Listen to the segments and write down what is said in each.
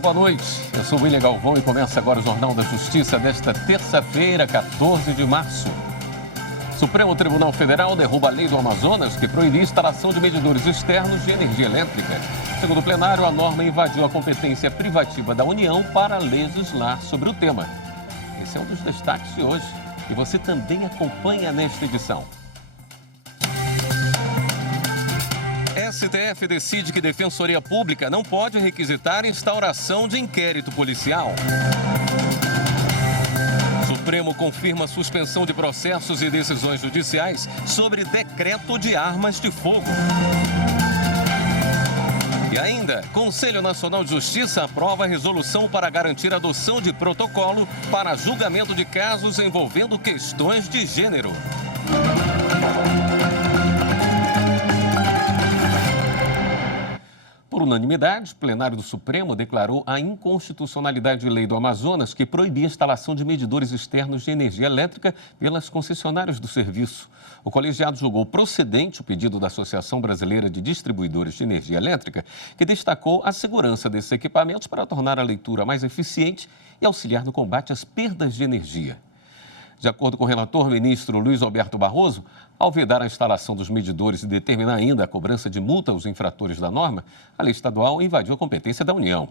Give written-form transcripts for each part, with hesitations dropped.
boa noite. Eu sou William Galvão e começa agora o Jornal da Justiça desta terça-feira, 14 de março. Supremo Tribunal Federal derruba a lei do Amazonas que proibia a instalação de medidores externos de energia elétrica. Segundo o plenário, a norma invadiu a competência privativa da União para legislar sobre o tema. Esse é um dos destaques de hoje e você também acompanha nesta edição. STF decide que Defensoria Pública não pode requisitar instauração de inquérito policial. Supremo confirma suspensão de processos e decisões judiciais sobre decreto de armas de fogo. E ainda, Conselho Nacional de Justiça aprova a resolução para garantir a adoção de protocolo para julgamento de casos envolvendo questões de gênero. Por unanimidade, o plenário do Supremo declarou a inconstitucionalidade de lei do Amazonas que proibia a instalação de medidores externos de energia elétrica pelas concessionárias do serviço. O colegiado julgou procedente o pedido da Associação Brasileira de Distribuidores de Energia Elétrica, que destacou a segurança desses equipamentos para tornar a leitura mais eficiente e auxiliar no combate às perdas de energia. De acordo com o relator, ministro Luiz Roberto Barroso, ao vedar a instalação dos medidores e determinar ainda a cobrança de multa aos infratores da norma, a lei estadual invadiu a competência da União.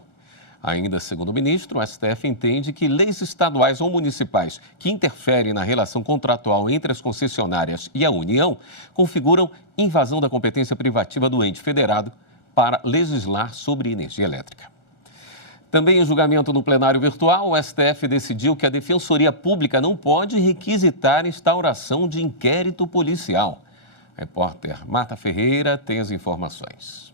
Ainda segundo o ministro, o STF entende que leis estaduais ou municipais que interferem na relação contratual entre as concessionárias e a União configuram invasão da competência privativa do ente federado para legislar sobre energia elétrica. Também em julgamento no plenário virtual, o STF decidiu que a Defensoria Pública não pode requisitar instauração de inquérito policial. A repórter Marta Ferreira tem as informações.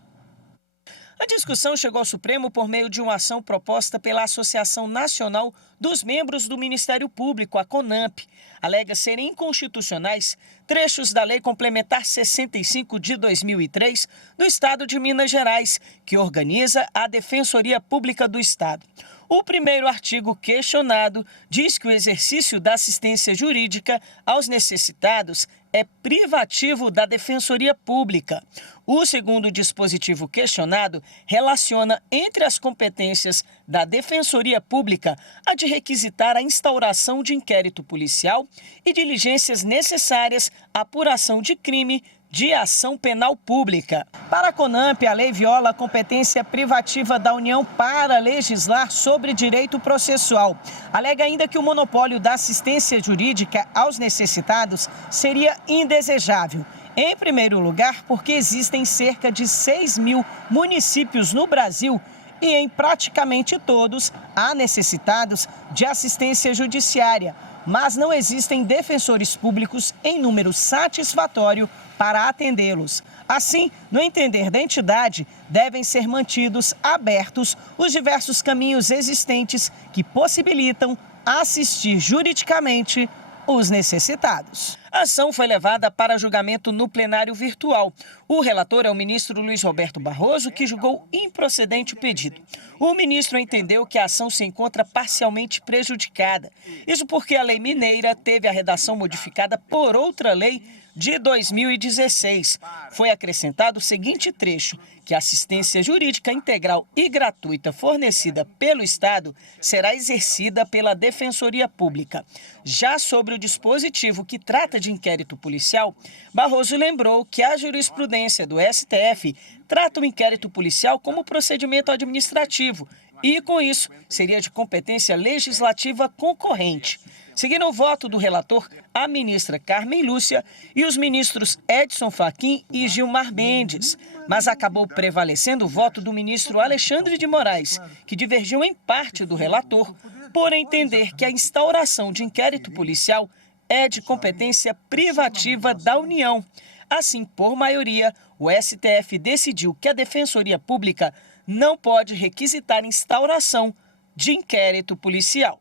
A discussão chegou ao Supremo por meio de uma ação proposta pela Associação Nacional dos Membros do Ministério Público, a CONAMP. Alega serem inconstitucionais trechos da Lei Complementar 65 de 2003 do Estado de Minas Gerais, que organiza a Defensoria Pública do Estado. O primeiro artigo questionado diz que o exercício da assistência jurídica aos necessitados é privativo da Defensoria Pública. O segundo dispositivo questionado relaciona entre as competências da Defensoria Pública a de requisitar a instauração de inquérito policial e diligências necessárias à apuração de crime de ação penal pública. Para a CONAMP, a lei viola a competência privativa da União para legislar sobre direito processual. Alega ainda que o monopólio da assistência jurídica aos necessitados seria indesejável. Em primeiro lugar, porque existem cerca de 6.000 municípios no Brasil e em praticamente todos há necessitados de assistência judiciária, mas não existem defensores públicos em número satisfatório para atendê-los. Assim, no entender da entidade, devem ser mantidos abertos os diversos caminhos existentes que possibilitam assistir juridicamente os necessitados. A ação foi levada para julgamento no plenário virtual. O relator é o ministro Luiz Roberto Barroso, que julgou improcedente o pedido. O ministro entendeu que a ação se encontra parcialmente prejudicada. Isso porque a lei mineira teve a redação modificada por outra lei de 2016. Foi acrescentado o seguinte trecho, que a assistência jurídica integral e gratuita fornecida pelo Estado será exercida pela Defensoria Pública. Já sobre o dispositivo que trata de inquérito policial, Barroso lembrou que a jurisprudência do STF trata o inquérito policial como procedimento administrativo e, com isso, seria de competência legislativa concorrente. Seguindo o voto do relator, a ministra Carmen Lúcia e os ministros Edson Fachin e Gilmar Mendes. Mas acabou prevalecendo o voto do ministro Alexandre de Moraes, que divergiu em parte do relator, por entender que a instauração de inquérito policial é de competência privativa da União. Assim, por maioria, o STF decidiu que a Defensoria Pública não pode requisitar instauração de inquérito policial.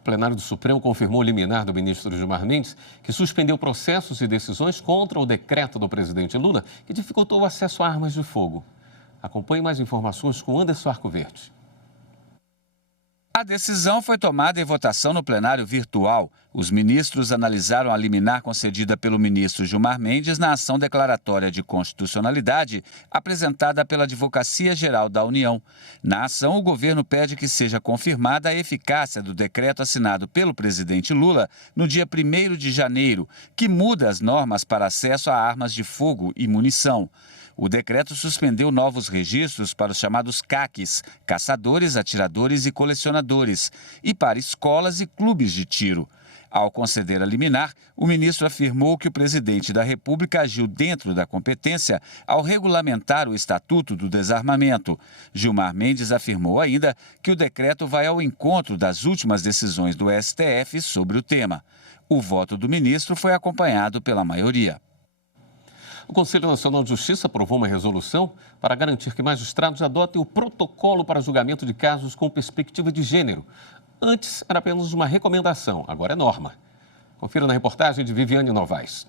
O plenário do Supremo confirmou o liminar do ministro Gilmar Mendes, que suspendeu processos e decisões contra o decreto do presidente Lula, que dificultou o acesso a armas de fogo. Acompanhe mais informações com Anderson Arcoverde. A decisão foi tomada em votação no plenário virtual. Os ministros analisaram a liminar concedida pelo ministro Gilmar Mendes na ação declaratória de constitucionalidade apresentada pela Advocacia Geral da União. Na ação, o governo pede que seja confirmada a eficácia do decreto assinado pelo presidente Lula no dia 1º de janeiro, que muda as normas para acesso a armas de fogo e munição. O decreto suspendeu novos registros para os chamados CACs, caçadores, atiradores e colecionadores, e para escolas e clubes de tiro. Ao conceder a liminar, o ministro afirmou que o presidente da República agiu dentro da competência ao regulamentar o Estatuto do Desarmamento. Gilmar Mendes afirmou ainda que o decreto vai ao encontro das últimas decisões do STF sobre o tema. O voto do ministro foi acompanhado pela maioria. O Conselho Nacional de Justiça aprovou uma resolução para garantir que magistrados adotem o protocolo para julgamento de casos com perspectiva de gênero. Antes era apenas uma recomendação, agora é norma. Confira na reportagem de Viviane Novaes.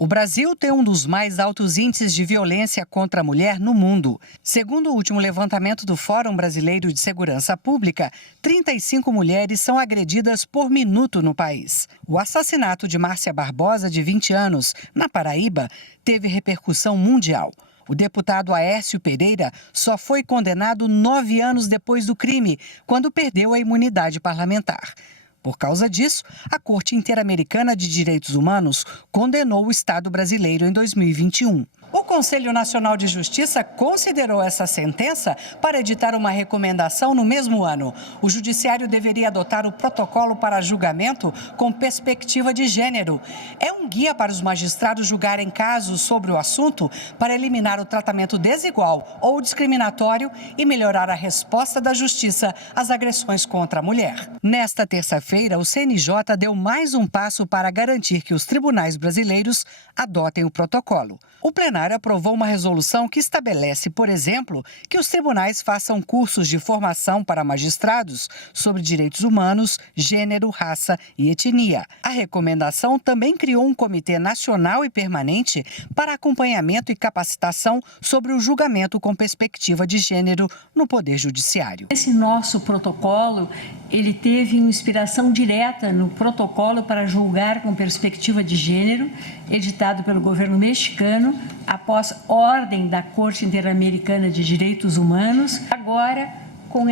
O Brasil tem um dos mais altos índices de violência contra a mulher no mundo. Segundo o último levantamento do Fórum Brasileiro de Segurança Pública, 35 mulheres são agredidas por minuto no país. O assassinato de Márcia Barbosa, de 20 anos, na Paraíba, teve repercussão mundial. O deputado Aércio Pereira só foi condenado 9 anos depois do crime, quando perdeu a imunidade parlamentar. Por causa disso, a Corte Interamericana de Direitos Humanos condenou o Estado brasileiro em 2021. O Conselho Nacional de Justiça considerou essa sentença para editar uma recomendação no mesmo ano. O Judiciário deveria adotar o protocolo para julgamento com perspectiva de gênero. É um guia para os magistrados julgarem casos sobre o assunto para eliminar o tratamento desigual ou discriminatório e melhorar a resposta da Justiça às agressões contra a mulher. Nesta terça-feira, o CNJ deu mais um passo para garantir que os tribunais brasileiros adotem o protocolo. O plenário aprovou uma resolução que estabelece, por exemplo, que os tribunais façam cursos de formação para magistrados sobre direitos humanos, gênero, raça e etnia. A recomendação também criou um comitê nacional e permanente para acompanhamento e capacitação sobre o julgamento com perspectiva de gênero no Poder Judiciário. Esse nosso protocolo, ele teve inspiração direta no protocolo para julgar com perspectiva de gênero, editado pelo governo mexicano, após ordem da Corte Interamericana de Direitos Humanos. Agora, com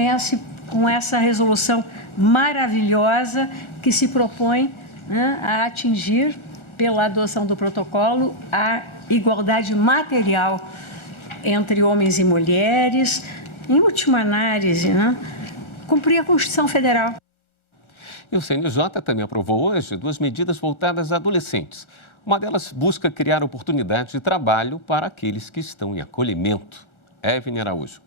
essa resolução maravilhosa que se propõe, né, a atingir, pela adoção do protocolo, a igualdade material entre homens e mulheres, em última análise, né, cumprir a Constituição Federal. E o CNJ também aprovou hoje 2 medidas voltadas a adolescentes. Uma delas busca criar oportunidades de trabalho para aqueles que estão em acolhimento. Evelyn Araújo.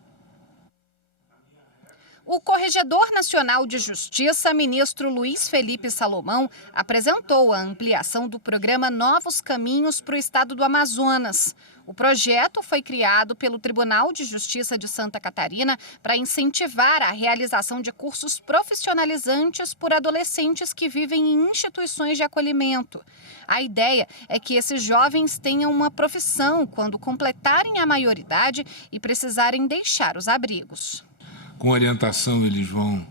O Corregedor Nacional de Justiça, ministro Luiz Felipe Salomão, apresentou a ampliação do programa Novos Caminhos para o estado do Amazonas. O projeto foi criado pelo Tribunal de Justiça de Santa Catarina para incentivar a realização de cursos profissionalizantes por adolescentes que vivem em instituições de acolhimento. A ideia é que esses jovens tenham uma profissão quando completarem a maioridade e precisarem deixar os abrigos. Com orientação, eles vão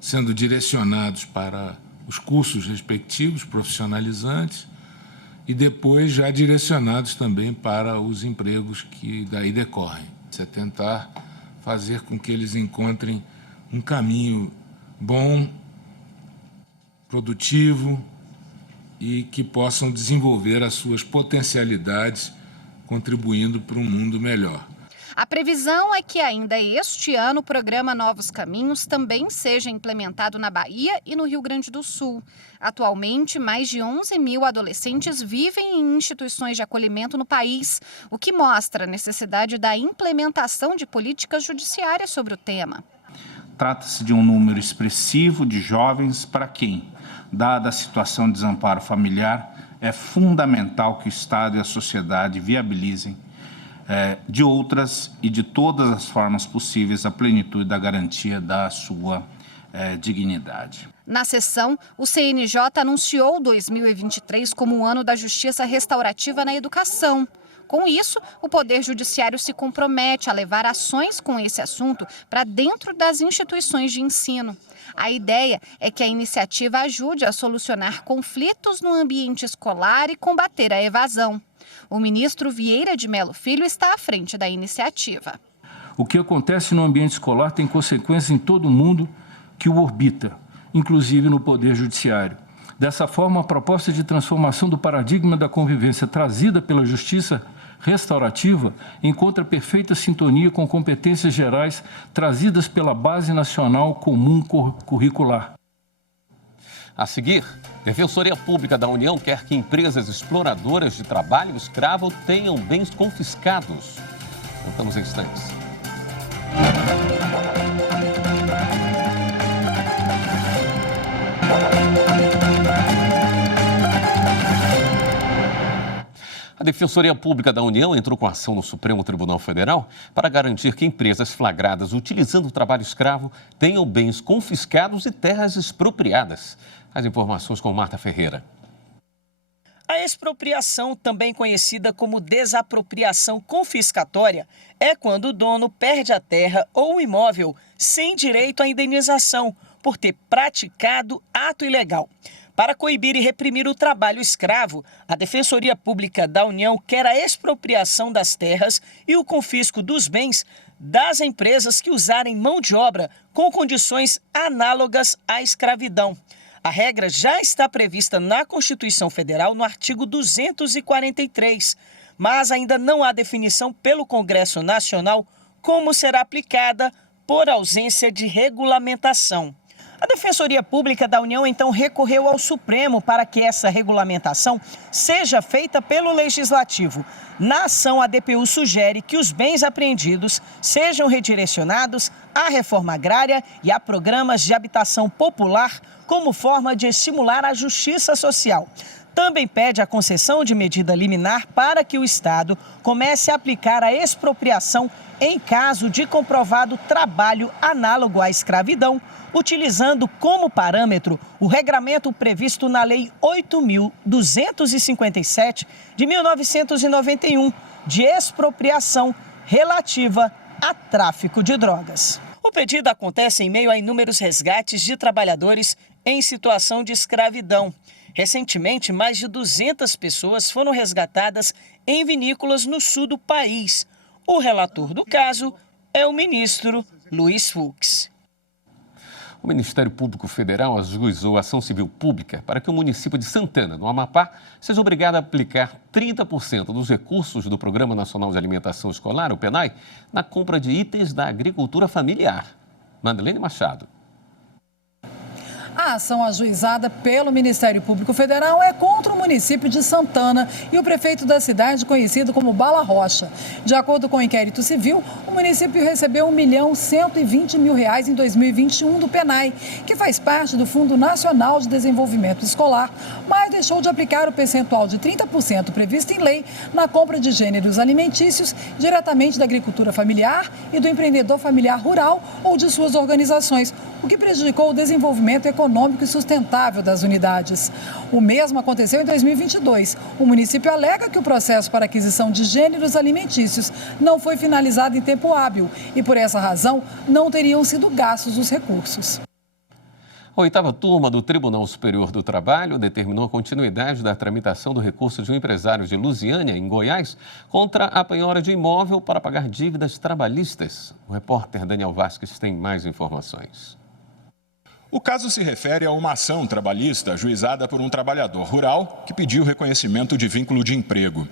sendo direcionados para os cursos respectivos, profissionalizantes, e depois já direcionados também para os empregos que daí decorrem. É tentar fazer com que eles encontrem um caminho bom, produtivo e que possam desenvolver as suas potencialidades, contribuindo para um mundo melhor. A previsão é que ainda este ano o programa Novos Caminhos também seja implementado na Bahia e no Rio Grande do Sul. Atualmente, mais de 11 mil adolescentes vivem em instituições de acolhimento no país, o que mostra a necessidade da implementação de políticas judiciárias sobre o tema. Trata-se de um número expressivo de jovens para quem, dada a situação de desamparo familiar, é fundamental que o Estado e a sociedade viabilizem de outras e de todas as formas possíveis a plenitude da garantia da sua dignidade. Na sessão, o CNJ anunciou 2023 como o ano da justiça restaurativa na educação. Com isso, o Poder Judiciário se compromete a levar ações com esse assunto para dentro das instituições de ensino. A ideia é que a iniciativa ajude a solucionar conflitos no ambiente escolar e combater a evasão. O ministro Vieira de Mello Filho está à frente da iniciativa. O que acontece no ambiente escolar tem consequências em todo o mundo que o orbita, inclusive no Poder Judiciário. Dessa forma, a proposta de transformação do paradigma da convivência trazida pela Justiça Restaurativa encontra perfeita sintonia com competências gerais trazidas pela Base Nacional Comum Curricular. A seguir, a Defensoria Pública da União quer que empresas exploradoras de trabalho escravo tenham bens confiscados. Voltamos em instantes. A Defensoria Pública da União entrou com ação no Supremo Tribunal Federal para garantir que empresas flagradas utilizando o trabalho escravo tenham bens confiscados e terras expropriadas. As informações com Marta Ferreira. A expropriação, também conhecida como desapropriação confiscatória, é quando o dono perde a terra ou o imóvel sem direito à indenização por ter praticado ato ilegal. Para coibir e reprimir o trabalho escravo, a Defensoria Pública da União quer a expropriação das terras e o confisco dos bens das empresas que usarem mão de obra com condições análogas à escravidão. A regra já está prevista na Constituição Federal no artigo 243, mas ainda não há definição pelo Congresso Nacional como será aplicada por ausência de regulamentação. A Defensoria Pública da União, então, recorreu ao Supremo para que essa regulamentação seja feita pelo Legislativo. Na ação, a DPU sugere que os bens apreendidos sejam redirecionados à reforma agrária e a programas de habitação popular como forma de estimular a justiça social. Também pede a concessão de medida liminar para que o Estado comece a aplicar a expropriação em caso de comprovado trabalho análogo à escravidão, utilizando como parâmetro o regramento previsto na Lei 8.257 de 1991, de expropriação relativa a tráfico de drogas. O pedido acontece em meio a inúmeros resgates de trabalhadores em situação de escravidão. Recentemente, mais de 200 pessoas foram resgatadas em vinícolas no sul do país. O relator do caso é o ministro Luiz Fux. O Ministério Público Federal ajuizou a ação civil pública para que o município de Santana, no Amapá, seja obrigado a aplicar 30% dos recursos do Programa Nacional de Alimentação Escolar, o PNAE, na compra de itens da agricultura familiar. Madeleine Machado. A ação ajuizada pelo Ministério Público Federal é contra o município de Santana e o prefeito da cidade, conhecido como Bala Rocha. De acordo com o inquérito civil, o município recebeu R$1.120.000 em 2021 do PNAE, que faz parte do Fundo Nacional de Desenvolvimento Escolar, mas deixou de aplicar o percentual de 30% previsto em lei na compra de gêneros alimentícios diretamente da agricultura familiar e do empreendedor familiar rural ou de suas organizações, o que prejudicou o desenvolvimento econômico e sustentável das unidades. O mesmo aconteceu em 2022. O município alega que o processo para aquisição de gêneros alimentícios não foi finalizado em tempo hábil e, por essa razão, não teriam sido gastos os recursos. A 8ª turma do Tribunal Superior do Trabalho determinou a continuidade da tramitação do recurso de um empresário de Lusiânia, em Goiás, contra a penhora de imóvel para pagar dívidas trabalhistas. O repórter Daniel Vasques tem mais informações. O caso se refere a uma ação trabalhista ajuizada por um trabalhador rural que pediu reconhecimento de vínculo de emprego.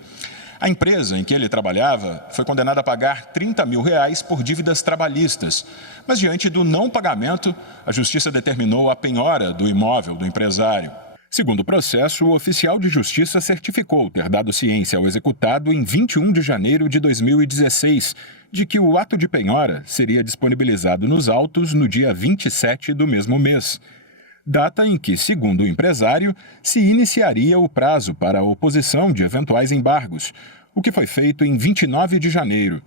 A empresa em que ele trabalhava foi condenada a pagar R$30 mil por dívidas trabalhistas, mas diante do não pagamento, a justiça determinou a penhora do imóvel do empresário. Segundo o processo, o oficial de justiça certificou ter dado ciência ao executado em 21 de janeiro de 2016, de que o ato de penhora seria disponibilizado nos autos no dia 27 do mesmo mês, data em que, segundo o empresário, se iniciaria o prazo para a oposição de eventuais embargos, o que foi feito em 29 de janeiro.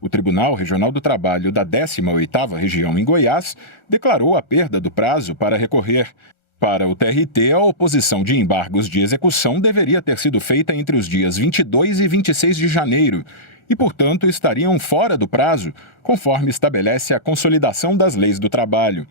O Tribunal Regional do Trabalho da 18ª Região em Goiás declarou a perda do prazo para recorrer. Para o TRT, a oposição de embargos de execução deveria ter sido feita entre os dias 22 e 26 de janeiro e, portanto, estariam fora do prazo, conforme estabelece a Consolidação das Leis do Trabalho.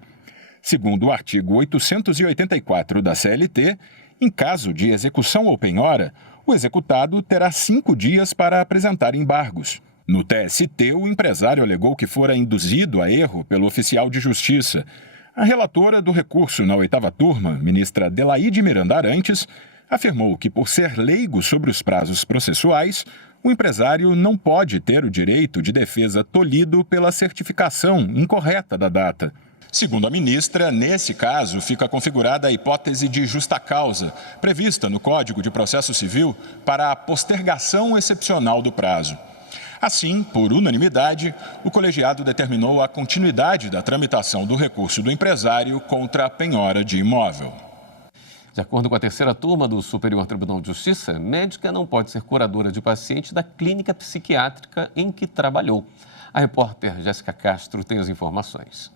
Segundo o artigo 884 da CLT, em caso de execução ou penhora, o executado terá 5 dias para apresentar embargos. No TST, o empresário alegou que fora induzido a erro pelo oficial de justiça. A relatora do recurso na 8ª turma, ministra Delaide Miranda Arantes, afirmou que, por ser leigo sobre os prazos processuais, o empresário não pode ter o direito de defesa tolhido pela certificação incorreta da data. Segundo a ministra, nesse caso, fica configurada a hipótese de justa causa, prevista no Código de Processo Civil para a postergação excepcional do prazo. Assim, por unanimidade, o colegiado determinou a continuidade da tramitação do recurso do empresário contra a penhora de imóvel. De acordo com a 3ª turma do Superior Tribunal de Justiça, médica não pode ser curadora de paciente da clínica psiquiátrica em que trabalhou. A repórter Jéssica Castro tem as informações.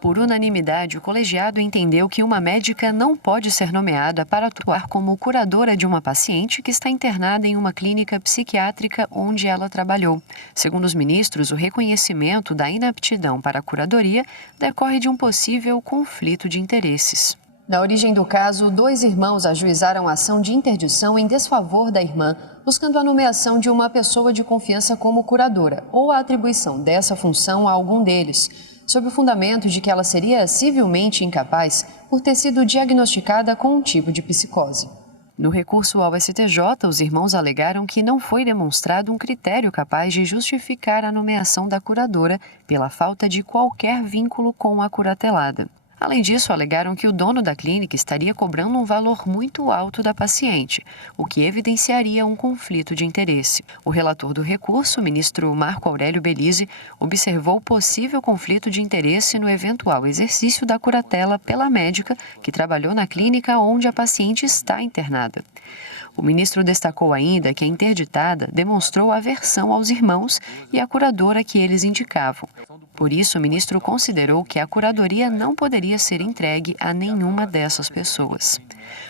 Por unanimidade, o colegiado entendeu que uma médica não pode ser nomeada para atuar como curadora de uma paciente que está internada em uma clínica psiquiátrica onde ela trabalhou. Segundo os ministros, o reconhecimento da inaptidão para a curadoria decorre de um possível conflito de interesses. Na origem do caso, 2 irmãos ajuizaram ação de interdição em desfavor da irmã, buscando a nomeação de uma pessoa de confiança como curadora ou a atribuição dessa função a algum deles, sob o fundamento de que ela seria civilmente incapaz por ter sido diagnosticada com um tipo de psicose. No recurso ao STJ, os irmãos alegaram que não foi demonstrado um critério capaz de justificar a nomeação da curadora pela falta de qualquer vínculo com a curatelada. Além disso, alegaram que o dono da clínica estaria cobrando um valor muito alto da paciente, o que evidenciaria um conflito de interesse. O relator do recurso, o ministro Marco Aurélio Belize, observou possível conflito de interesse no eventual exercício da curatela pela médica que trabalhou na clínica onde a paciente está internada. O ministro destacou ainda que a interditada demonstrou aversão aos irmãos e à curadora que eles indicavam. Por isso, o ministro considerou que a curadoria não poderia ser entregue a nenhuma dessas pessoas.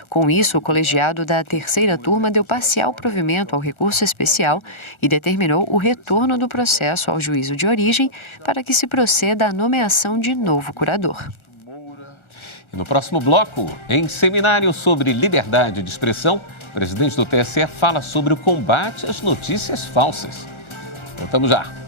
Com isso, o colegiado da 3ª turma deu parcial provimento ao recurso especial e determinou o retorno do processo ao juízo de origem para que se proceda à nomeação de novo curador. E no próximo bloco, em seminário sobre liberdade de expressão, o presidente do TSE fala sobre o combate às notícias falsas. Voltamos já.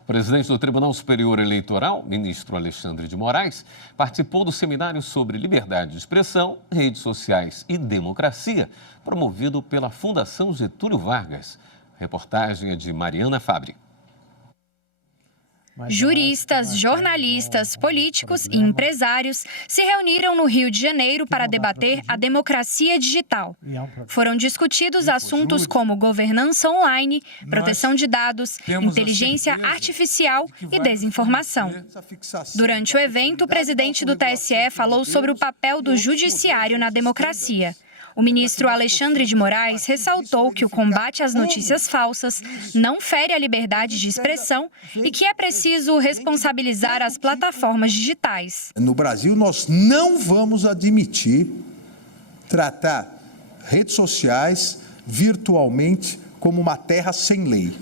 O presidente do Tribunal Superior Eleitoral, ministro Alexandre de Moraes, participou do seminário sobre liberdade de expressão, redes sociais e democracia, promovido pela Fundação Getúlio Vargas. A reportagem é de Mariana Fabre. Juristas, jornalistas, políticos e empresários se reuniram no Rio de Janeiro para debater a democracia digital. Foram discutidos assuntos como governança online, proteção de dados, inteligência artificial e desinformação. Durante o evento, o presidente do TSE falou sobre o papel do judiciário na democracia. O ministro Alexandre de Moraes ressaltou que o combate às notícias falsas não fere a liberdade de expressão e que é preciso responsabilizar as plataformas digitais. No Brasil, nós não vamos admitir tratar redes sociais virtualmente como uma terra sem lei.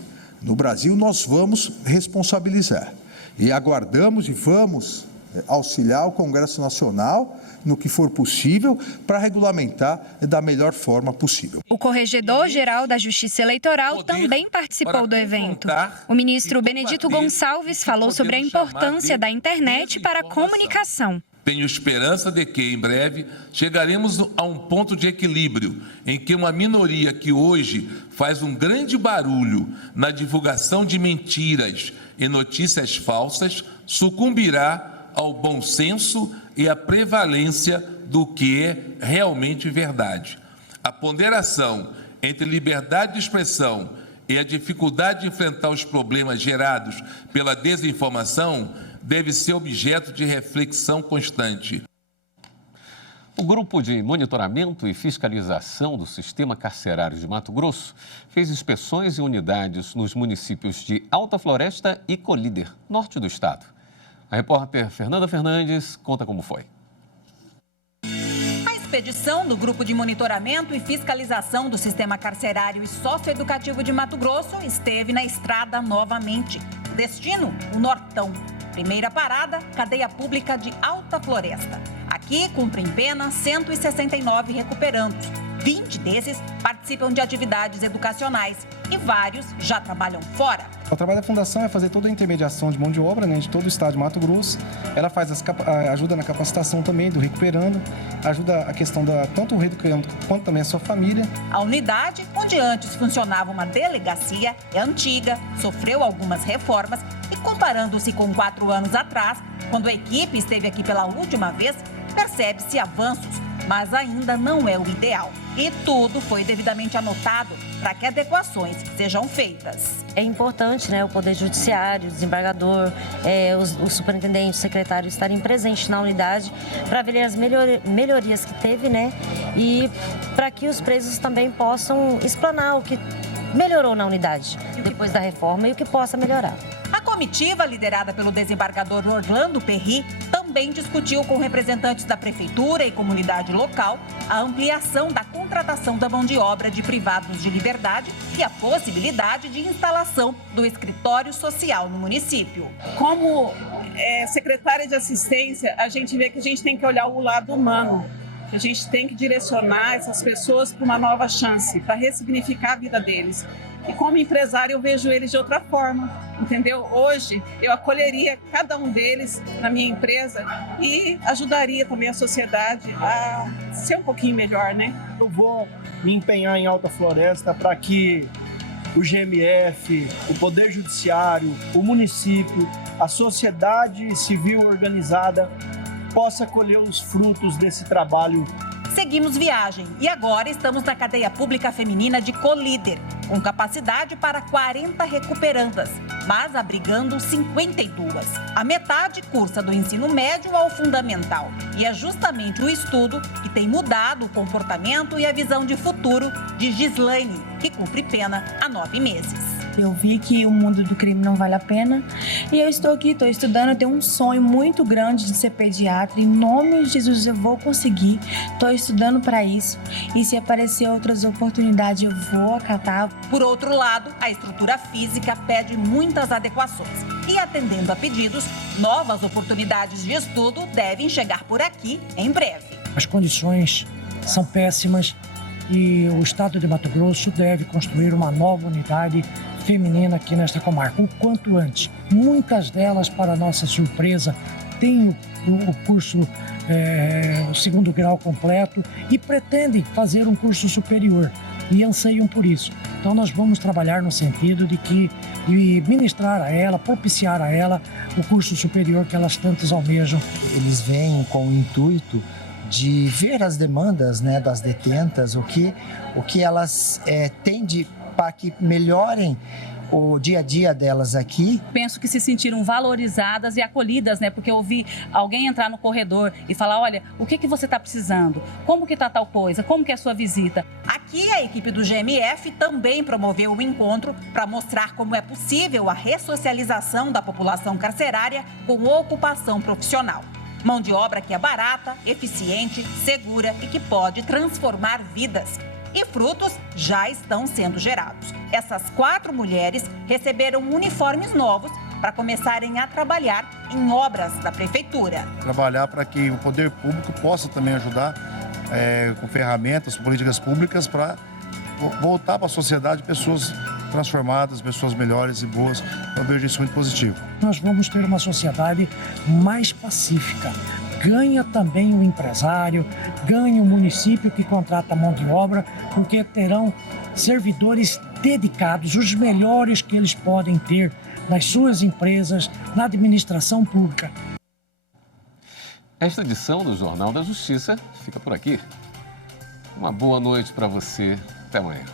No Brasil, nós vamos responsabilizar e aguardamos e vamos auxiliar o Congresso Nacional no que for possível para regulamentar da melhor forma possível. O Corregedor-Geral da Justiça Eleitoral também participou do evento. O ministro Benedito Gonçalves falou sobre a importância da internet para a comunicação. Tenho esperança de que, em breve, chegaremos a um ponto de equilíbrio em que uma minoria que hoje faz um grande barulho na divulgação de mentiras e notícias falsas sucumbirá ao bom senso e à prevalência do que é realmente verdade. A ponderação entre liberdade de expressão e a dificuldade de enfrentar os problemas gerados pela desinformação deve ser objeto de reflexão constante. O Grupo de Monitoramento e Fiscalização do Sistema Carcerário de Mato Grosso fez inspeções em unidades nos municípios de Alta Floresta e Colíder, norte do estado. A repórter Fernanda Fernandes conta como foi. A expedição do Grupo de Monitoramento e Fiscalização do Sistema Carcerário e Socioeducativo de Mato Grosso esteve na estrada novamente. Destino, o Nortão. Primeira parada, cadeia pública de Alta Floresta. Aqui cumprem pena 169 recuperandos. 20 desses participam de atividades educacionais e vários já trabalham fora. O trabalho da Fundação é fazer toda a intermediação de mão de obra, de todo o estado de Mato Grosso. Ela faz ajuda na capacitação também do recuperando, ajuda a questão da tanto o reeducando quanto também a sua família. A unidade, onde antes funcionava uma delegacia, é antiga, sofreu algumas reformas e, comparando-se com 4 anos atrás, quando a equipe esteve aqui pela última vez, percebe-se avanços, mas ainda não é o ideal. E tudo foi devidamente anotado para que adequações sejam feitas. É importante, o Poder Judiciário, o desembargador, os superintendentes, o secretário estarem presentes na unidade para ver as melhorias que teve, e para que os presos também possam explanar o que melhorou na unidade depois da reforma e o que possa melhorar. A comitiva, liderada pelo desembargador Orlando Perry, também discutiu com representantes da prefeitura e comunidade local a ampliação da contratação da mão de obra de privados de liberdade e a possibilidade de instalação do escritório social no município. Como secretária de assistência, a gente vê que a gente tem que olhar o lado humano. A gente tem que direcionar essas pessoas para uma nova chance, para ressignificar a vida deles. E como empresário eu vejo eles de outra forma, entendeu? Hoje eu acolheria cada um deles na minha empresa e ajudaria também a sociedade a ser um pouquinho melhor, Eu vou me empenhar em Alta Floresta para que o GMF, o Poder Judiciário, o município, a sociedade civil organizada possa colher os frutos desse trabalho. Seguimos viagem e agora estamos na cadeia pública feminina de Colíder, com capacidade para 40 recuperandas, mas abrigando 52. A metade cursa do ensino médio ao fundamental. E é justamente o estudo que tem mudado o comportamento e a visão de futuro de Gislaine, que cumpre pena há 9 meses. Eu vi que o mundo do crime não vale a pena e eu estou aqui, estou estudando, eu tenho um sonho muito grande de ser pediatra. Em nome de Jesus eu vou conseguir, estou estudando para isso e se aparecer outras oportunidades eu vou acatar. Por outro lado, a estrutura física pede muitas adequações e atendendo a pedidos, novas oportunidades de estudo devem chegar por aqui em breve. As condições são péssimas e o estado de Mato Grosso deve construir uma nova unidade feminina aqui nesta comarca, o quanto antes. Muitas delas, para nossa surpresa, têm o curso, o 2º grau completo e pretendem fazer um curso superior e anseiam por isso. Então nós vamos trabalhar no sentido de ministrar a ela, propiciar a ela o curso superior que elas tantos almejam. Eles vêm com o intuito de ver as demandas das detentas, o que elas têm para que melhorem o dia a dia delas aqui. Penso que se sentiram valorizadas e acolhidas, porque eu ouvi alguém entrar no corredor e falar, olha, o que você está precisando? Como que está tal coisa? Como que é a sua visita? Aqui a equipe do GMF também promoveu o encontro para mostrar como é possível a ressocialização da população carcerária com ocupação profissional. Mão de obra que é barata, eficiente, segura e que pode transformar vidas. E frutos já estão sendo gerados. Essas 4 mulheres receberam uniformes novos para começarem a trabalhar em obras da prefeitura. Trabalhar para que o poder público possa também ajudar com ferramentas, políticas públicas para voltar para a sociedade pessoas transformadas, pessoas melhores e boas. Eu vejo isso muito positivo. Nós vamos ter uma sociedade mais pacífica. Ganha também o empresário, ganha o município que contrata mão de obra, porque terão servidores dedicados, os melhores que eles podem ter nas suas empresas, na administração pública. Esta edição do Jornal da Justiça fica por aqui. Uma boa noite para você. Até amanhã.